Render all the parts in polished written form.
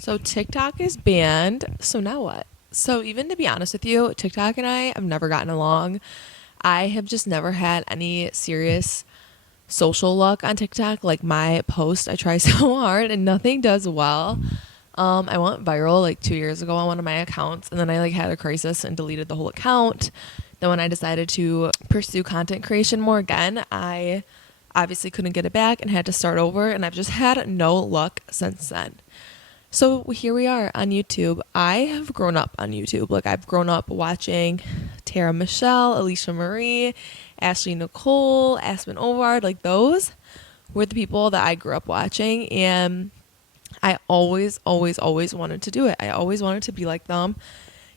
So TikTok is banned. So now what? So even to be honest with you, TikTok and I have never gotten along. I have just never had any serious social luck on TikTok. Like my post, I try so hard and nothing does well. I went viral like 2 years ago on one of my accounts, and then I like had a crisis and deleted the whole account. Then when I decided to pursue content creation more again, I obviously couldn't get it back and had to start over, and I've just had no luck since then. So here we are on YouTube. I have grown up on YouTube. Like I've grown up watching Tara Michelle, Alicia Marie, Ashley Nicole, Aspen Ovard. Like those were the people that I grew up watching, and I always wanted to do it. I always wanted to be like them.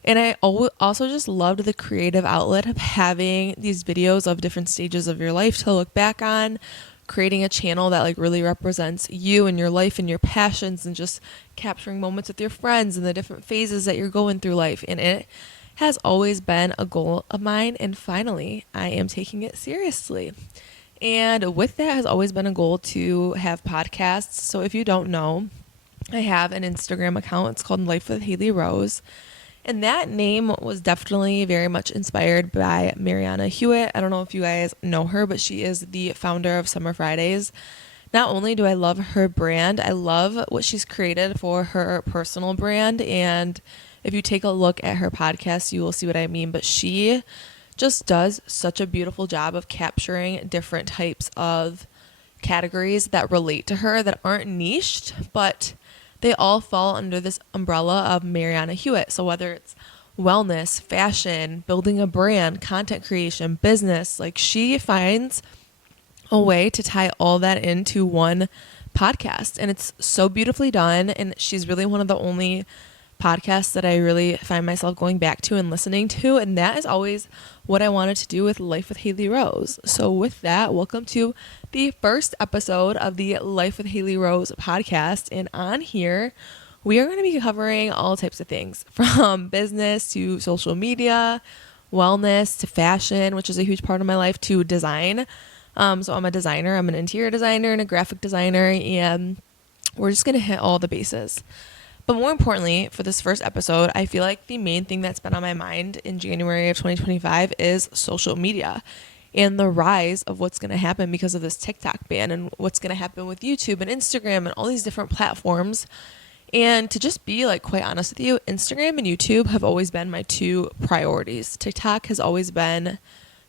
And I also just loved the creative outlet of having these videos of different stages of your life to look back on, creating a channel that like really represents you and your life and your passions, and just capturing moments with your friends and the different phases that you're going through life. And it has always been a goal of mine, and finally I am taking it seriously. And with that has always been a goal to have podcasts. So if you don't know, I have an Instagram account. It's called Life with Haley Rose. And that name was definitely very much inspired by Mariana Hewitt. I don't know if you guys know her, but she is the founder of Summer Fridays. Not only do I love her brand, I love what she's created for her personal brand. And if you take a look at her podcast, you will see what I mean. But she just does such a beautiful job of capturing different types of categories that relate to her that aren't niched, but they all fall under this umbrella of Mariana Hewitt. So whether it's wellness, fashion, building a brand, content creation, business, like she finds a way to tie all that into one podcast. And it's so beautifully done. And she's really one of the only podcasts that I really find myself going back to and listening to. And that is always what I wanted to do with Life with Haley Rose. So with that, welcome to the first episode of the Life with Haley Rose podcast. And on here, we are going to be covering all types of things from business to social media, wellness to fashion, which is a huge part of my life, to design. So I'm a designer. I'm an interior designer and a graphic designer, and we're just going to hit all the bases. But more importantly, for this first episode, I feel like the main thing that's been on my mind in January of 2025 is social media and the rise of what's going to happen because of this TikTok ban, and what's going to happen with YouTube and Instagram and all these different platforms. And to just be like quite honest with you, Instagram and YouTube have always been my two priorities. TikTok has always been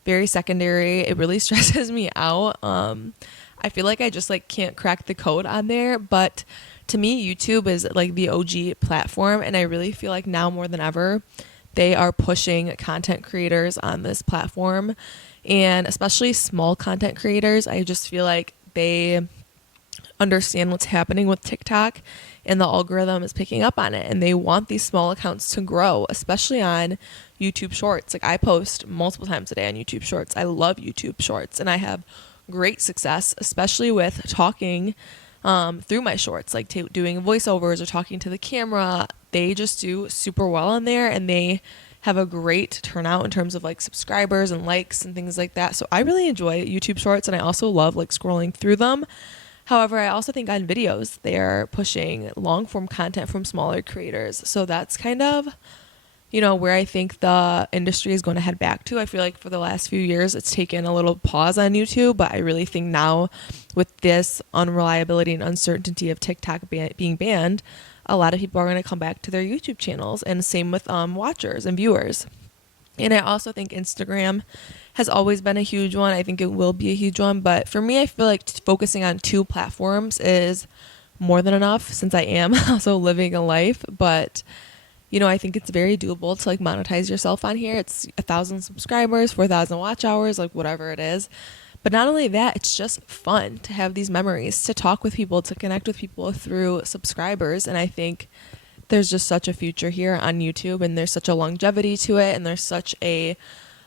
very secondary. It really stresses me out. I feel like I just like can't crack the code on there, but to me, YouTube is like the OG platform, and I really feel like now more than ever, they are pushing content creators on this platform, and especially small content creators. I just feel like they understand what's happening with TikTok, and the algorithm is picking up on it, and they want these small accounts to grow, especially on YouTube Shorts. Like I post multiple times a day on YouTube Shorts. I love YouTube Shorts, and I have great success, especially with talking through my shorts, like doing voiceovers or talking to the camera. They just do super well on there, and they have a great turnout in terms of like subscribers and likes and things like that. So I really enjoy YouTube Shorts, and I also love like scrolling through them. However, I also think on videos, they're pushing long form content from smaller creators. So that's kind of, where I think the industry is going to head back to. I feel like for the last few years, it's taken a little pause on YouTube, but I really think now with this unreliability and uncertainty of TikTok being banned, a lot of people are going to come back to their YouTube channels, and same with watchers and viewers. And I also think Instagram has always been a huge one. I think it will be a huge one. But for me, I feel like focusing on two platforms is more than enough, since I am also living a life. But I think it's very doable to like monetize yourself on here. It's 1,000 subscribers, 4,000 watch hours, like whatever it is. But not only that, it's just fun to have these memories, to talk with people, to connect with people through subscribers. And I think there's just such a future here on YouTube, and there's such a longevity to it, and there's such a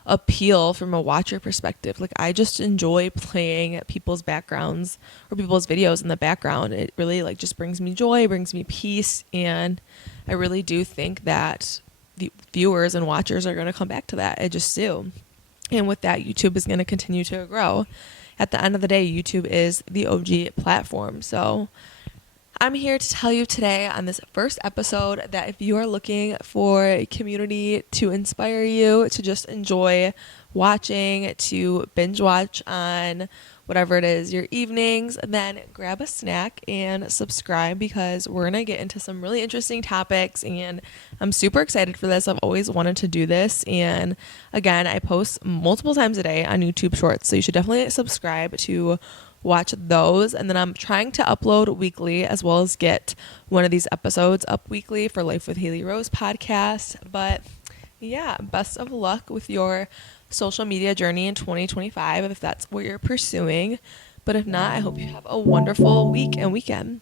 appeal from a watcher perspective. Like I just enjoy playing people's backgrounds or people's videos in the background. It really like just brings me joy, brings me peace, and I really do think that the viewers and watchers are going to come back to that. I just do. And with that, YouTube is going to continue to grow. At the end of the day, YouTube is the OG platform. So I'm here to tell you today on this first episode that if you are looking for a community to inspire you to just enjoy watching, to binge watch on whatever it is, your evenings, then grab a snack and subscribe because we're going to get into some really interesting topics and I'm super excited for this. I've always wanted to do this. And again, I post multiple times a day on YouTube Shorts, so you should definitely subscribe to watch those. And then I'm trying to upload weekly as well as get one of these episodes up weekly for Life with Haley Rose podcast. But yeah, best of luck with your social media journey in 2025 if that's what you're pursuing. But if not, I hope you have a wonderful week and weekend.